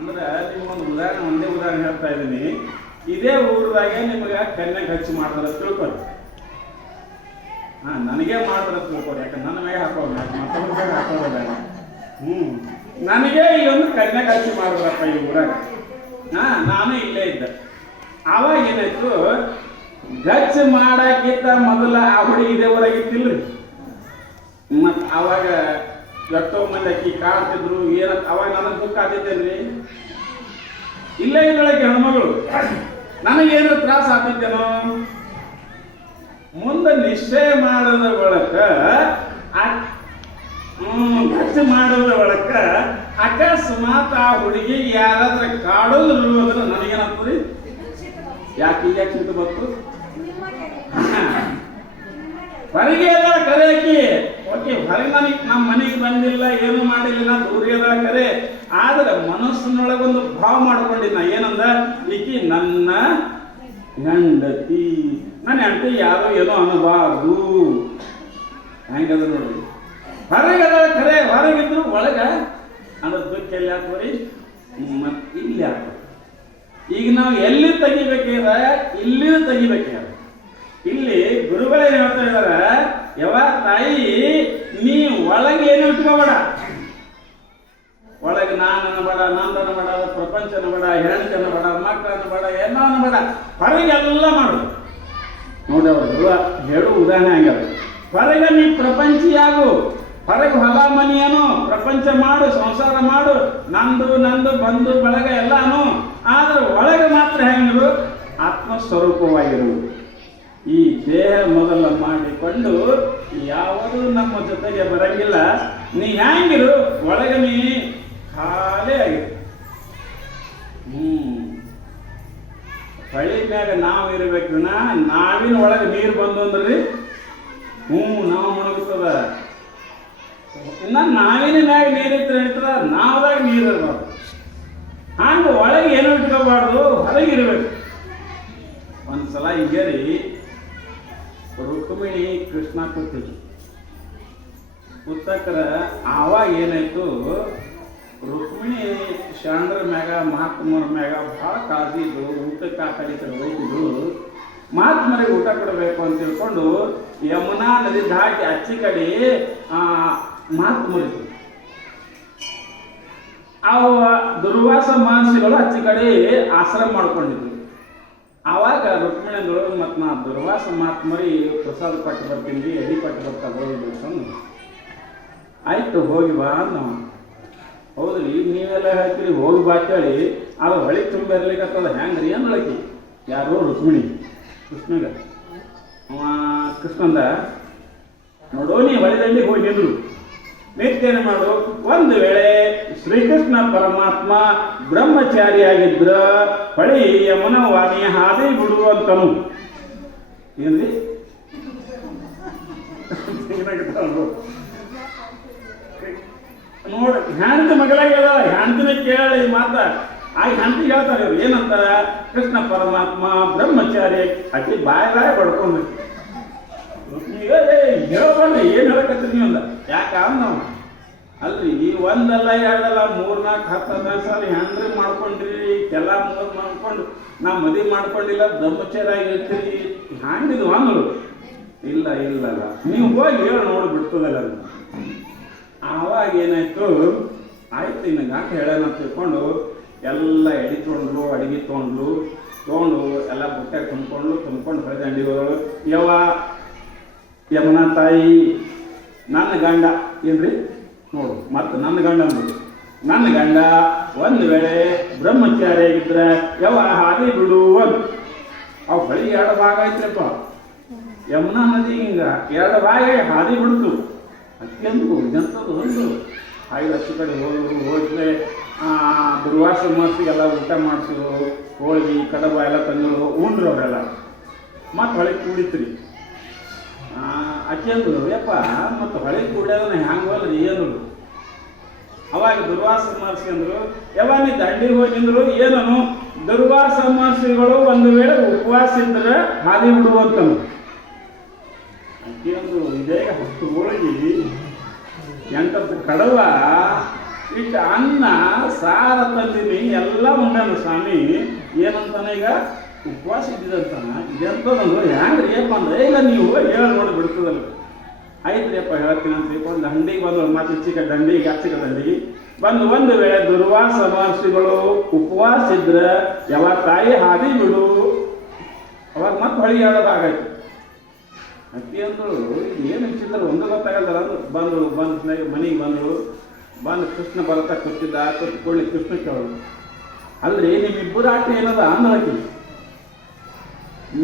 ಅಂದ್ರೆ ನಿಮ್ಗೊಂದು ಉದಾಹರಣೆ, ಒಂದೇ ಉದಾಹರಣೆ ಹೇಳ್ತಾ ಇದ್ದೀನಿ. ಇದೇ ಊರದಾಗೆ ನಿಮ್ಗೆ ಕನ್ಯಾಗ ಹಚ್ಚಿ ಮಾಡಿದ್ರೆ ತಿಳ್ಕೊರಿ. ನನಗೆ ಮಾಡಿದ್ರೆ ತಿಳ್ಕೊರಿ, ಯಾಕಂದ್ರೆ ನನ್ನ ಮೇಲೆ ಹಾಕೋಲ್ಲ, ಮತ್ತೊಬ್ಬರ ಮೇಲೆ ಹಾಕೋಲ್ಲ. ನನಗೆ ಈ ಒಂದು ಕನ್ಯಾಗ ಹಚ್ಚಿ ಮಾಡಿದ್ರಪ್ಪ ಈ ಊರಾಗ. ನಾನು ಇಲ್ಲೇ ಇದ್ದೆ. ಆವಾಗ ಏನಾಯ್ತು, ಗಚ್ಚ ಮಾಡಕ್ಕಿಂತ ಮೊದಲ ಆ ಹುಡುಗಿ ಇದೇ ಊರಾಗಿತ್ತಿಲ್ರಿ. ಮತ್ತು ಅವಾಗ ಎಷ್ಟೋ ಮಂದಿ ಅಕ್ಕಿ ಕಾಡ್ತಿದ್ರು ಏನಂತ ಅವಾಗ ನನಗೆ ದುಃಖ ಆದಿತ್ತೇನ್ರಿ. ಇಲ್ಲೇ ಇದ್ದೊಳಗೆ ಹೆಣ್ಮಗಳು ನನಗೇನು ತ್ರಾಸ ಆಗ್ತಿದ್ದೇನೋ. ಮುಂದೆ ನಿಶ್ಚಯ ಮಾಡೋದ್ರ ಒಳಕ ಗಚ್ಚ ಮಾಡೋದ್ರ ಒಳಕ ಅಕಸ್ಮಾತ್ ಆ ಹುಡುಗಿ ಯಾರಾದ್ರ ಕಾಡೋದ್ರು ಅಂದ್ರೆ ನನಗೇನಾಗ್ತದ್ರಿ, ಯಾಕೆ ಈಗ ಚಿಂತೆ ಬಂತು. ಹೊರಗೆ ಅದ ಕರೆ ಆಕಿ, ಓಕೆ ಹೊರಗೆ ನನಗೆ ನಮ್ಮ ಮನೆಗೆ ಬಂದಿಲ್ಲ, ಏನು ಮಾಡಿಲ್ಲ, ದೂರ ಕರೆ. ಆದ್ರೆ ಮನಸ್ಸಿನೊಳಗೊಂದು ಭಾವ ಮಾಡ್ಕೊಂಡಿದ್ದ ಏನಂದ, ಈಕಿ ನನ್ನ ಹೆಂಡತಿ, ನನ್ನ ಹೆಂಡತಿ ಯಾರು ಏನೋ ಅನ್ನಬಾರ್ದು. ಹೆಂಗದ ನೋಡ್ರಿ, ಹೊರಗದ ಖರೆ, ಹೊರಗಿದ್ರು ಒಳಗ ಅನ್ನೋದು ದುಃಖ ಎಲ್ಲಿ ಹಾಕೋರಿ, ಮತ್ತೆ ಇಲ್ಲಿ ಹಾಕೋರಿ. ಈಗ ನಾವು ಎಲ್ಲಿ ತೆಗಿಬೇಕಿದ ಇಲ್ಲಿ ತೆಗಿಬೇಕ್ಯಾರ. ಇಲ್ಲಿ ಗುರುಗಳೇನು ಹೇಳ್ತಾ ಇದಾರ, ಯಾವ ತಾಯಿ ನೀ ಒಳಗೆ ಏನು ಇಟ್ಕೋಬೇಡ, ಒಳಗೆ ನಾನು ಅನ್ನಬೇಡ, ನಂದನ ಬೇಡ, ಪ್ರಪಂಚ ಅನ್ನಬೇಡ, ಹೆಣ್ತಿ ಅನ್ನಬೇಡ, ಮಕ್ಕಳು ಅನ್ನಬೇಡ, ಎಲ್ಲ ಅನ್ನಬೇಡ, ಹೊರಗೆಲ್ಲ ಮಾಡು. ನೋಡಿ ಅವರು ಹೇಳು ಉದಾಹರಣೆ ಹಂಗದ. ಹೊರಗೆ ನೀ ಪ್ರಪಂಚಿಯಾಗು, ಹೊರಗೆ ಹೊಲ ಮನಿಯನು ಪ್ರಪಂಚ ಮಾಡು, ಸಂಸಾರ ಮಾಡು, ನಂದು ನಂದು ಬಂಧು ಬಳಗ ಎಲ್ಲಾನು. ಆದ್ರೆ ಒಳಗೆ ಮಾತ್ರ ಹೆಂಗರು ಆತ್ಮಸ್ವರೂಪವಾಗಿರು. ಈ ದೇಹ ಮೊದಲ ಮಾಡಿಕೊಂಡು ಯಾವುದು ನಮ್ಮ ಜೊತೆಗೆ ಬರಂಗಿಲ್ಲ. ನೀ ಹೆಂಗಿರು ಒಳಗೆ ನೀ ಖಾಲಿ ಆಗಿರು. ಹೊಳಿ ಮ್ಯಾಗ ನಾವು ಇರ್ಬೇಕು. ನಾವಿನ ಒಳಗೆ ನೀರು ಬಂದು ಅಂದ್ರಿ ನಾವು ಮುಳುಗುತ್ತದ. ಇನ್ನ ನಾವಿನ ಮ್ಯಾಗ ನೀರಿದ್ರೆ ಇರ್ತದ, ನಾವದಾಗ ನೀರು ಇರಬಾರ್ದು. ಹಂಗ ಒಳಗೆ ಏನು ಇಟ್ಕೋಬಾರ್ದು, ಹೊರಗಿರ್ಬೇಕು. ಒಂದ್ಸಲ ಹೀಗೆ ರೀ, ರುಕ್ಮಿಣಿ ಕೃಷ್ಣ ಕೂತಿದ್ರು ಕೂತಕ್ರ. ಆವಾಗ ಏನಾಯ್ತು, ರುಕ್ಮಿಣಿ ಶಾಂಡ್ರ ಮ್ಯಾಗ ಮಹಾತ್ಮರ ಮ್ಯಾಗ ಭಾಳ ಕಾಳಜಿ ಇದ್ದು, ಊಟಕ್ಕೆ ಆ ಕಡೆ ಹೋಗಿದ್ರು. ಮಹಾತ್ಮರಿಗೆ ಊಟ ಕೊಡಬೇಕು ಅಂತ ತಿಳ್ಕೊಂಡು ಯಮುನಾ ನದಿ ದಾಟಿ ಅಚ್ಚಿ ಕಡೆ ಮಹಾತ್ಮರಿದ್ರು. ಅವ ದುರ್ವಾಸ ಮಹರ್ಷಿಗಳು ಅಚ್ಚಿ ಕಡೆ ಆಶ್ರಮ ಮಾಡ್ಕೊಂಡಿದ್ರು. ಆವಾಗ ರುಕ್ಮಿಣಿಗಳು ಮತ್ತು ನಾ ದುರ್ವಾಸ ಮಹಾತ್ಮರಿ ಪ್ರಸಾದ ಪಟ್ಟು ಬರ್ತೀನಿ, ಎಡಿ ಪಟ್ಟು ಬರ್ತಾ ಹೋಗಿದ್ದು. ಆಯ್ತು ಹೋಗಿ ಬಾ ನಾವು. ಹೌದ್ರಿ, ನೀವೆಲ್ಲ ಹೇಳ್ತೀರಿ ಹೋಗಿ ಬಾ ಅಂತೇಳಿ. ಅದು ಹೊಳಿ ತುಂಬ ಇರ್ಲಿಕ್ಕತ್ತದ. ಹೆಂಗ್ರಿ ಅಂದಳಕಿ, ಯಾರು ರುಕ್ಮಿಣಿ ಕೃಷ್ಣಗ. ಕೃಷ್ಣಂದ ನೋಡು, ನೀ ಹೊಳಿದಲ್ಲಿ ಹೋಗಿ ನಿಂದ್ರು, ನಿತ್ಯನ ಮಾಡು. ಒಂದು ವೇಳೆ ಶ್ರೀಕೃಷ್ಣ ಪರಮಾತ್ಮ ಬ್ರಹ್ಮಚಾರಿಯಾಗಿದ್ರ ಹೊಳಿ ಯಮುನ ವಾಣಿ ಹಾದಿ ಬಿಡುವಂತನು. ಏನ್ರಿ ನೋಡ, ಹೆಣ್ತಿ ಮಗಳಾಗ್ಯದ, ಹೆಣ್ತಿನ ಕೇಳಿ ಮಾತ. ಆ ಹೆಣ್ತಿ ಹೇಳ್ತಾರೆ ಇವ್ರು ಏನಂತ, ಕೃಷ್ಣ ಪರಮಾತ್ಮ ಬ್ರಹ್ಮಚಾರಿ. ಅತಿ ಬಾಯ್ ಬಡ್ಕೊಂಡು ಹೇಳ್ಬಾರ್ದು, ಏನ್ ಹೇಳಕತ್ತೀರಿ ನೀವು ಅಂದ. ಯಾಕ ನಾವು ಅಲ್ರಿ, ಒಂದಲ್ಲ ಎರಡಲ್ಲ 3, 4, 10, 15 ಸಾಲ ಹೆಂಡ್ರಿ ಮಾಡ್ಕೊಂಡ್ರಿ, ಕೆಲ ಮೂರ್ ಮಾಡ್ಕೊಂಡು ನಾ ಮದುವೆ ಮಾಡ್ಕೊಂಡಿಲ್ಲ, ಬ್ರಹ್ಮಚಾರಿ ಆಗಿರ್ತೀರಿ, ಹ್ಯಾಂಗಿದು ಅಂದ್ರು. ಇಲ್ಲ ಇಲ್ಲಲ್ಲ, ನೀವು ಹೋಗಿ ಹೇಳಿ ನೋಡಿ ಬಿಡ್ತದಲ್ಲ. ಆವಾಗ ಏನಾಯ್ತು, ಆಯ್ತು ಇನ್ನು ಗಂಟ ಹೇಳೋಣ ತಿಳ್ಕೊಂಡು ಎಲ್ಲ ಎಡಿ ತೊಗೊಂಡ್ಲು, ಅಡಿಗೆ ತೊಗೊಂಡು ಎಲ್ಲ ಬುಟ್ಟೆ ತುಂಬ್ಕೊಂಡು ಹೊಳೆದಂಡಿ ಹೋದಳು. ಯಮುನಾ ತಾಯಿ, ನನ್ನ ಗಂಡ ಏನ್ರಿ ನೋಡು, ಮತ್ತು ನನ್ನ ಗಂಡ ಅಂದ್ರು, ನನ್ನ ಗಂಡ ಒಂದು ವೇಳೆ ಬ್ರಹ್ಮಚಾರಿ ಆಗಿದ್ರೆ ಹಾದಿ ಬಿಡು ಒಂದು. ಅವು ಹೊಳಿ 2 ಭಾಗ ಐತ್ರಪ್ಪ. ಯಮುನಾ ನದಿ ಹಿಂಗ 2 ಭಾಗ ಹಾದಿ ಬಿಡ್ತು. ಅತ್ಯಂತ ಜಂತದ್ದು ಒಂದು 5 ವರ್ಷ ಕಡೆ ಹೋದ್ರೆ ದುರ್ವಾಸ ಮಹರ್ಷಿಗೆಲ್ಲ ಊಟ ಮಾಡಿಸಿದ್ರು, ಹೋಳಿಗೆ ಕಡಬ ಎಲ್ಲ ತಂದು ಉಂಡ್ರು ಅವರೆಲ್ಲ. ಮತ್ತು ಹೊಳೆ ಕೂಡಿತ್ರಿ. ಅಕ್ಕಂದ್ರು ಯಪ್ಪ, ಮತ್ತು ಹೊಳೆ ಕೂಡ್ಯೋದನ್ನ ಹ್ಯಾಂಗಲ್ರಿ ಏನು. ಅವಾಗ ದುರ್ವಾಸ ಮಹರ್ಷಿ ಅಂದ್ರು, ನೀ ದಂಡಿಗೆ ಹೋಗಿಂದ್ರು ಏನನು, ದುರ್ವಾಸ ಮಹರ್ಷಿಗಳು ಒಂದು ವೇಳೆ ಉಪವಾಸ ಇದ್ರೆ ಹಾದಿ ಬಿಡುವಂತನು. ಅಕ್ಕಂದ್ರು ಇದೇ ಹೊತ್ತು ಹೋಳಿಗೆ ಎಂಟತ್ತು ಕಡವ ಇಟ್ಟು ಅನ್ನ ಸಾರ ತಂದಿನಿ ಎಲ್ಲ ಉಂಡನು ಸ್ವಾಮಿ. ಏನಂತಾನ ಈಗ ಉಪವಾಸ ಇದ್ದಿದಂತಾನ. ಇದೆಂತದಂದ್ರೆ ಹ್ಯಾಂಗ್ರಿ ಅಪ್ಪ ಅಂದ್ರೆ ಇಲ್ಲ ನೀವು ಹೇಳಿ ನೋಡಿ ಬಿಡ್ತದಲ್ಲ. ಆಯ್ತು ಅಪ್ಪ ಹೇಳ್ತೀನಿ ಅಂತ ಒಂದು ದಂಡಿಗೆ ಬಂದು ಮತ್ತೆ ಚಿಕ್ಕ ದಂಡಿಗೆ ಅಚ್ಚಿಕ ದಂಡಿಗೆ ಬಂದು ಒಂದು ವೇಳೆ ದುರ್ವಾಸ ಮಹರ್ಷಿಗಳು ಉಪವಾಸ ಇದ್ರೆ ಯಾವಾಗ ತಾಯಿ ಹಾದಿ ಬಿಡು ಅವಾಗ ಮತ್ತೆ ಹೊಳಿಗೆ ಹೇಳೋದಾಗಾಯ್ತು. ಅಕ್ಕಿ ಅಂದ್ರು ಏನು ವಿಚಿತ್ರ ಒಂದು ಗೊತ್ತಾಗಲ್ಲ. ಬಂದು ಮನೆಗೆ ಬಂದು ಕೃಷ್ಣ ಬರತ್ತ ಕೂತಿದ್ದ ಕೂತ್ಕೊಳ್ಳಿ ಕೃಷ್ಣ ಕೇಳೋದು. ಅಲ್ರಿ ನಿಮ್ಮಿಬ್ಬರು ಆಟ ಏನದ ಅಂದಳಕಿ.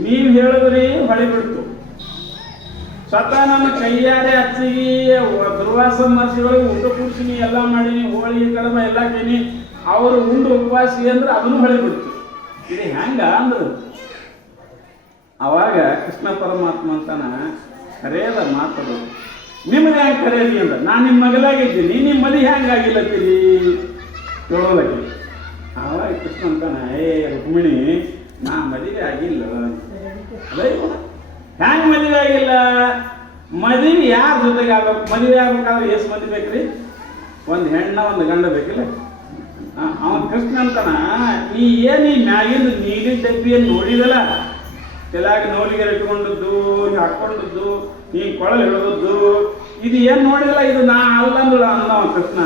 ನೀವು ಹೇಳಿದ್ರಿ ಹೊಳಿ ಬಿಡ್ತು. ಸ್ವತಃ ನನ್ನ ಕೈಯಾರೆ ಹಚ್ಚಿಗಿ ದುರ್ವಾಸ ಮಹರ್ಷಿಗಳಿಗೆ ಊಟ ಕೂರ್ಸಿನಿ, ಎಲ್ಲ ಮಾಡೀನಿ, ಹೋಳಿಗೆ ಕಡಮ ಎಲ್ಲ ಕೇನಿ, ಅವರು ಉಂಡು ಉಪವಾಸಿ ಅಂದ್ರೆ ಅದನ್ನು ಹೊಳಿ ಬಿಡ್ತು. ಇದು ಹೆಂಗ ಅಂದ್ರು. ಅವಾಗ ಕೃಷ್ಣ ಪರಮಾತ್ಮ ಅಂತಾನ ಕರೆಯದ ಮಾತದು ನಿಮ್ಮದು ಹೆಂಗೆ ಕರೆಯಲಿ ಅಂದ. ನಾನು ನಿಮ್ಮ ಮಗಲಾಗಿದ್ದೀನಿ, ನಿಮ್ಮ ಮದಿ ಹೆಂಗಾಗಿಲ್ಲತ್ತೀರಿ ಹೇಳೋದಕ್ಕೆ. ಆವಾಗ ಕೃಷ್ಣ ಅಂತಾನ ರುಕ್ಮಿಣಿ ನಾ ಮದುವೆ ಆಗಿಲ್ಲ. ಅದೇ ಹ್ಯಾಂಗ ಮದುವೆ ಆಗಿಲ್ಲ? ಮದುವೆ ಯಾರ ಜೊತೆಗೆ ಆಗ್ಬೇಕು? ಮದುವೆ ಆಗ್ಬೇಕಾದ್ರೆ ಎಷ್ಟು ಮಂದಿ ಬೇಕ್ರಿ? ಒಂದು ಹೆಣ್ಣ ಒಂದು ಗಂಡ ಬೇಕಿಲ್ಲ? ಅವನ ಕೃಷ್ಣ ಅಂತಾನ ನೀ ಏನು ಈ ಮ್ಯಾಗಿಂದು ನೀರಿನ ಡಬ್ಬಿಯನ್ನು ನೋಡಿದಲ್ಲ, ತಲೆಯಾಗ ನೋಲಿಗೆ ಇಟ್ಕೊಂಡದ್ದು, ಹಾಕ್ಕೊಂಡದ್ದು, ಈ ಕೊಳಲು ಹಿಡಿದದ್ದು, ಇದು ಏನು ನೋಡಿದಲ್ಲ, ಇದು ನಾ ಅಲ್ಲಂದಳ ಅನ್ನವ ಕೃಷ್ಣ.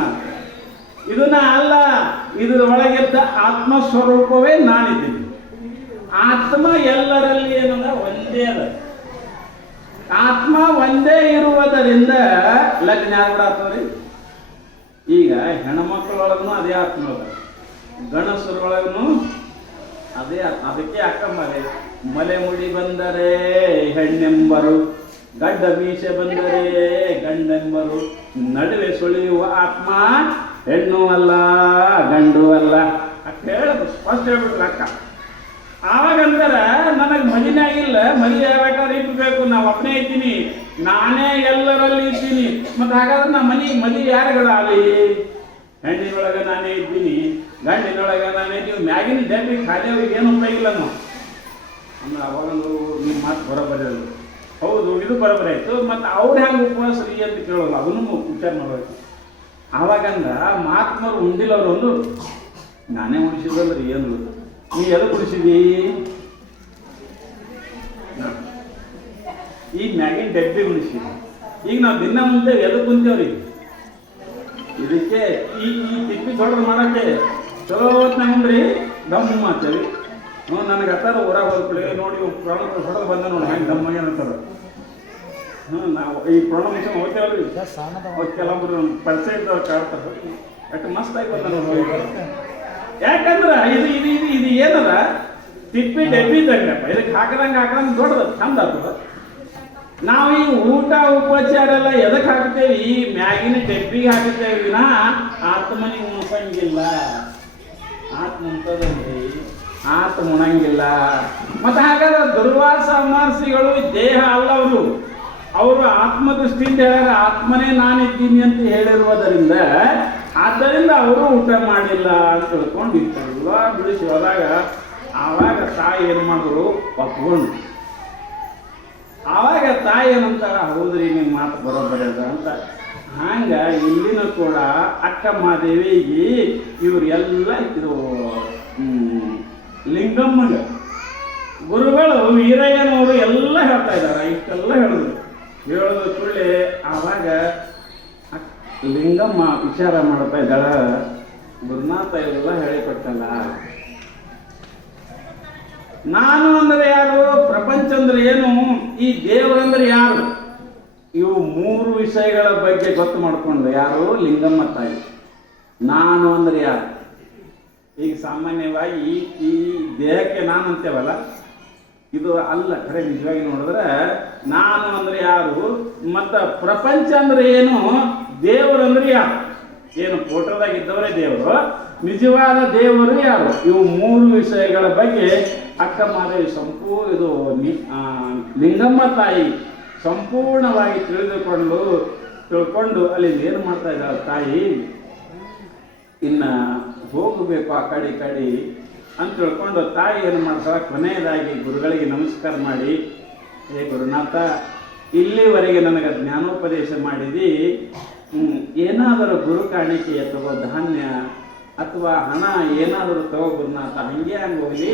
ಇದು ನಾ ಅಲ್ಲ, ಇದ್ರ ಒಳಗಿದ್ದ ಆತ್ಮಸ್ವರೂಪವೇ ನಾನಿದ್ದೀನಿ. ಆತ್ಮ ಎಲ್ಲರಲ್ಲಿ ಏನದ ಒಂದೇ ಅದ. ಆತ್ಮ ಒಂದೇ ಇರುವುದರಿಂದ ಲಗ್ನ ಯಾರು ಆಗ್ತದ್ರಿ? ಈಗ ಹೆಣ್ಮಕ್ಳೊಳಗೂ ಅದೇ ಆತ್ಮ ಅದ, ಗಣಸರೊಳಗೂ ಅದೇ ಆತ್ಮ. ಅದಕ್ಕೆ ಅಕ್ಕಂಬರೆ ಮಲೆ ಮುಡಿ ಬಂದರೆ ಹೆಣ್ಣೆಂಬರು, ಗಡ್ಡ ಮೀಸೆ ಬಂದರೆ ಗಂಡೆಂಬರು, ನಡುವೆ ಸುಳಿಯುವ ಆತ್ಮ ಹೆಣ್ಣು ಅಲ್ಲ ಗಂಡು ಅಲ್ಲ ಅಕ್ಕ ಹೇಳದು ಫಸ್ಟ್ ಹೇಳ್ಬಿಟ್ರು ಅಕ್ಕ. ಆವಾಗಂದ್ರೆ ನನಗೆ ಮದುವೆ ಆಗಿಲ್ಲ, ಮದುವೆ ಆಗ್ಬೇಕಾದ್ರೆ ಇಟ್ಬೇಕು, ನಾವು ಒಬ್ಬನೇ ಇದ್ದೀನಿ, ನಾನೇ ಎಲ್ಲರಲ್ಲಿ ಇದ್ದೀನಿ. ಮತ್ತು ಹಾಗಾದ್ರೆ ನಾ ಮದುವೆ ಯಾರುಗಳಾಗಲಿ? ಹೆಣ್ಣಿನೊಳಗೆ ನಾನೇ ಇದ್ದೀನಿ, ಗಂಡಿನೊಳಗೆ ನಾನೇ ಇದ್ದೀನಿ. ಮ್ಯಾಗಿನ ಡಬ್ಬಿ ಖಾಲಿಯವ್ರಿಗೆ ಏನು ಉಪಯೋಗ ಇಲ್ಲ ನಾವು ಅಂದ್ರೆ. ಅವಾಗಂದು ನಿಮ್ಮ ಮಾತು ಬರೋಬರಿ ಅದು. ಹೌದು, ಇದು ಬರೋಬರಿ ಆಯಿತು. ಮತ್ತು ಅವ್ರು ಹೆಂಗೆ ಉಪವಾಸ ರೀ ಅಂತ ಕೇಳೋಲ್ಲ, ಅದನ್ನು ವಿಚಾರ ಮಾಡಬೇಕು. ಆವಾಗಂದ ಮಹಾತ್ಮರು ಉಂಡಿಲ್ಲವ್ರು ಒಂದು ನಾನೇ ಉಳಿಸಿದಲ್ರಿ. ಏನು ನೀ ಎದು ಕುಡಿಸಿದಿ? ಈಗ ಮ್ಯಾಗಿನ ಡಬ್ಬಿ ಉಳಿಸಿದಿ. ಈಗ ನಾವು ದಿನ ಮುಂದೆ ಎದು ಕುಂತೇವ್ರಿ ಇದಕ್ಕೆ ಈ ತಿಪ್ಪಿ ದೊಡ್ಡ ಮಾಡೋಕ್ಕೆ ಚಲೋ ಹೊತ್ನಾಗ್ರಿ ದಮ್ ಮಾಡ್ತೇವೆ. ನನಗೆ ಹತ್ತಾರ ಊರಾಗ ಹೋದ್ಕೊಳ್ಳಿ ನೋಡಿ ಹೊಡೆದು ಬಂದ ನೋಡಿ ಹೆಂಗೆ ದಮ್ಮ ಏನಂತಾರ. ನಾವು ಈ ಪ್ರೊಣಮಿಷನ್ ಹೋಗ್ತೇವಲ್ರಿ, ಕೆಲವೊಬ್ರು ಪರಿಚಯ ಇದ್ದವ್ರು ಕಾಡ್ತಾರೆ, ಯಾಕೆ ಮಸ್ತಾಗಿ ಬಂದ ನೋಡಿ. ಯಾಕಂದ್ರೆ ಇದು ಇದು ಇದು ಇದು ಏನದ ತಿಪ್ಪಿ ಡಬ್ಬಿ ಇದ್ದಂಗಪ್ಪ. ಇದಕ್ಕೆ ಹಾಕದಂಗೆ ದೊಡ್ಡದ ಚಂದ ಆಗ್ತದ. ನಾವು ಈ ಊಟ ಉಪಚಾರ ಎಲ್ಲ ಎದಕ್ಕೆ ಹಾಕ್ತೇವೆ? ಈ ಮ್ಯಾಗಿನ ಡಬ್ಬಿಗೆ ಹಾಕುತ್ತೇವೆ ವಿನಾ ಆತ್ಮನಿಗೆ ಉಣ್ಸಂಗಿಲ್ಲ. ಆತ್ಮ ಉಂಟದಲ್ರಿ, ಆತ್ಮ ಉಣಂಗಿಲ್ಲ. ಮತ್ತು ಹಾಗಾದ್ರೆ ದುರ್ವಾಸ ಮಹರ್ಷಿಗಳು ದೇಹ ಅಲ್ಲ, ಅವರು ಆತ್ಮ ದೃಷ್ಟಿಯಿಂದ ಹೇಳ್ಯಾರ, ಆತ್ಮನೇ ನಾನಿದ್ದೀನಿ ಅಂತ ಹೇಳಿರುವುದರಿಂದ ಆದ್ದರಿಂದ ಅವರು ಊಟ ಮಾಡಿಲ್ಲ ಅಂತ ತಿಳ್ಕೊಂಡು ಇರ್ತಾರಲ್ಲ ಬಿಡಿಸಿ ಹೋದಾಗ. ಆವಾಗ ತಾಯಿ ಏನು ಮಾಡಿದ್ರು? ಒಪ್ಕೊಂಡು. ಆವಾಗ ತಾಯಿ ಏನಂತಾರ, ಹೌದ್ರಿ ನಿಮ್ಮ ಮಾತು ಬರೋಬ್ಬರಿ ಅದ ಅಂತ. ಹಂಗ ಇಲ್ಲಿನೂ ಕೂಡ ಅಕ್ಕ ಮಹಾದೇವಿಗೆ ಇವರೆಲ್ಲ ಇದು ಲಿಂಗಮ್ಮಗ ಗುರುಗಳು ವೀರಯ್ಯನವರು ಎಲ್ಲ ಹೇಳ್ತಾ ಇದ್ದಾರೆ. ಇಷ್ಟೆಲ್ಲ ಹೇಳೋದು ಕೂಡಲೇ ಆವಾಗ ಲಿಂಗಮ್ಮ ವಿಚಾರ ಮಾಡ್ತಾ ಇದ್ದಾಳ, ಗುರುನಾಥ ಎಲ್ಲ ಹೇಳಿಕೊಟ್ಟಲ್ಲ. ನಾನು ಅಂದ್ರೆ ಯಾರು? ಪ್ರಪಂಚ ಅಂದ್ರೆ ಏನು? ಈ ದೇವರಂದ್ರೆ ಯಾರು? ಇವು ಮೂರು ವಿಷಯಗಳ ಬಗ್ಗೆ ಗೊತ್ತು ಮಾಡಿಕೊಂಡು ಯಾರು? ಲಿಂಗಮ್ಮ ತಾಯಿ. ನಾನು ಅಂದ್ರೆ ಯಾರು? ಈಗ ಸಾಮಾನ್ಯವಾಗಿ ಈ ದೇಹಕ್ಕೆ ನಾನು ಅಂತೇವಲ್ಲ, ಇದು ಅಲ್ಲ. ಖರೆ ನಿಜವಾಗಿ ನೋಡಿದ್ರೆ ನಾನು ಅಂದ್ರೆ ಯಾರು, ಮತ್ತು ಪ್ರಪಂಚ ಅಂದ್ರೆ ಏನು, ದೇವರು ಅಂದ್ರೆ ಯಾರು? ಏನು ಫೋಟೋದಾಗ ಇದ್ದವರೇ ದೇವರು, ನಿಜವಾದ ದೇವರು ಯಾರು? ಇವು ಮೂರು ವಿಷಯಗಳ ಬಗ್ಗೆ ಅಕ್ಕ ಮಹಾದೇವಿ ಇದು ಲಿಂಗಮ್ಮ ತಾಯಿ ಸಂಪೂರ್ಣವಾಗಿ ತಿಳ್ಕೊಂಡು ಅಲ್ಲಿ ಏನು ಮಾಡ್ತಾ ಇದ್ದಾಳೆ ತಾಯಿ. ಇನ್ನು ಹೋಗಬೇಕು ಆ ಕಡೆ ಅಂತ ತಿಳ್ಕೊಂಡು ತಾಯಿ ಏನು ಮಾಡ್ತಾಳೆ, ಕೊನೆಯದಾಗಿ ಗುರುಗಳಿಗೆ ನಮಸ್ಕಾರ ಮಾಡಿ, ಹೇ ಗುರುನಾಥ, ಇಲ್ಲಿವರೆಗೆ ನನಗೆ ಜ್ಞಾನೋಪದೇಶ ಮಾಡಿದಿ, ಏನಾದರೂ ಗುರು ಕಾಣಿಕೆ ಅಥವಾ ಧಾನ್ಯ ಅಥವಾ ಹಣ ಏನಾದರೂ ತಗೋಗುರುನಾಥ ಹಂಗೆ ಹೋಗಲಿ,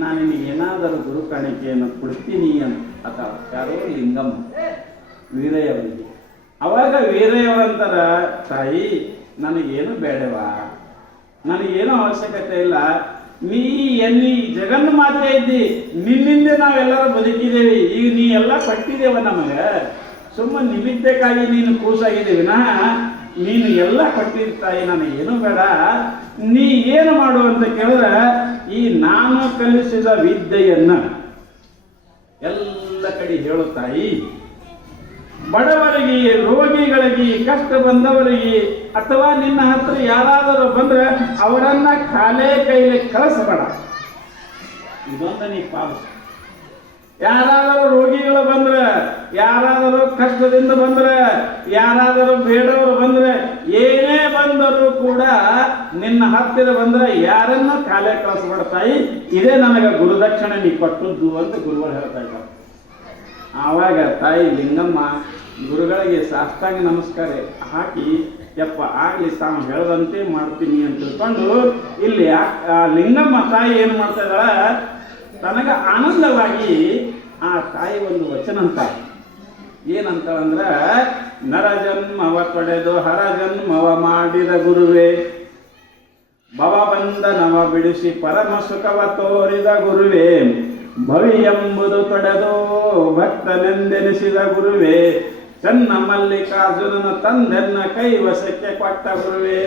ನಾನು ನಿನಗೆ ಏನಾದರೂ ಗುರು ಕಾಣಿಕೆಯನ್ನು ಕೊಡ್ತೀನಿ ಅಂತ ಅಥವಾ ಯಾರೋ ಲಿಂಗಮ್ಮ ವೀರಯ್ಯವರಿಗೆ. ಅವಾಗ ವೀರಯ್ಯವರಂತಾರ, ತಾಯಿ ನನಗೇನು ಬೇಡವಾ, ನನಗೇನು ಅವಶ್ಯಕತೆ ಇಲ್ಲ, ನೀ ಜಗನ್ ಮಾತ್ರ ಇದ್ದಿ, ನಿನ್ನಿಂದ ನಾವೆಲ್ಲರೂ ಬದುಕಿದ್ದೇವೆ, ಈಗ ನೀ ಎಲ್ಲ ಕೊಟ್ಟಿದ್ದೇವ ನಮಗೆ, ಸುಮ್ಮನೆ ನಿಮಿತ್ತಕ್ಕಾಗಿ ನೀನು ಕೂಸಾಗಿದ್ದೀವಿ ನಾ, ನೀನು ಎಲ್ಲ ಕೊಟ್ಟಿದ್ದ ತಾಯಿ, ನನಗೇನು ಬೇಡ, ನೀ ಏನು ಮಾಡು ಅಂತ ಕೇಳಿದ್ರೆ ಈ ನಾನು ಕಲಿಸಿದ ವಿದ್ಯೆಯನ್ನ ಎಲ್ಲ ಕಡೆ ಹೇಳು ತಾಯಿ, ಬಡವರಿಗೆ, ರೋಗಿಗಳಿಗೆ, ಕಷ್ಟ ಬಂದವರಿಗೆ ಅಥವಾ ನಿನ್ನ ಹತ್ರ ಯಾರಾದರೂ ಬಂದ್ರೆ ಅವರನ್ನ ಕಾಲೇ ಕೈಲಿ ಕಳಿಸಬೇಡ, ಇದೊಂದು ನೀ ಪಾಲಿಸು. ಯಾರಾದರೂ ರೋಗಿಗಳು ಬಂದ್ರೆ, ಯಾರಾದರೂ ಕಷ್ಟದಿಂದ ಬಂದ್ರೆ, ಯಾರಾದರೂ ಬೇಡವರು ಬಂದ್ರೆ, ಏನೇ ಬಂದರೂ ಕೂಡ ನಿನ್ನ ಹತ್ತಿರ ಬಂದ್ರೆ ಯಾರನ್ನ ಕಾಲೇ ಕಳಿಸ್ಬೇಡ ತಾಯಿ, ಇದೇ ನನಗೆ ಗುರುದಕ್ಷಿಣೆ ನೀ ಕೊಟ್ಟದ್ದು ಅಂತ ಗುರುಗಳು ಹೇಳ್ತಾ ಇದ್ದಾರೆ. ಆವಾಗ ತಾಯಿ ಲಿಂಗಮ್ಮ ಗುರುಗಳಿಗೆ ಸಾಷ್ಟಾಂಗ ನಮಸ್ಕಾರ ಹಾಕಿ, ಯಪ್ಪ ಆಗ್ಲಿ ತಾವು ಹೇಳದಂತೆ ಮಾಡ್ತೀನಿ ಅಂತ ತಿಳ್ಕೊಂಡು ಇಲ್ಲಿ ಲಿಂಗಮ್ಮ ತಾಯಿ ಏನು ಮಾಡ್ತಾ ಇದ್ದಾಳ, ತನಗ ಆನಂದವಾಗಿ ಆ ತಾಯಿ ಒಂದು ವಚನ ಅಂತ ಏನಂತಂದ್ರ, ನರ ಜನ್ಮವ ತೊಡೆದು ಹರ ಜನ್ಮವ ಮಾಡಿದ ಗುರುವೇ, ಭವ ಬಂಧನವ ಬಿಡಿಸಿ ಪರಮ ಸುಖವ ತೋರಿದ ಗುರುವೇ, ಭವಿ ಎಂಬುದು ತೊಡೆದು ಭಕ್ತನೆಂದೆನಿಸಿದ ಗುರುವೇ, ಚನ್ನ ಮಲ್ಲಿಕಾರ್ಜುನನ ತಂದೆನ್ನ ಕೈವಶಕ್ಕೆ ಕೊಟ್ಟ ಗುರುವೇ,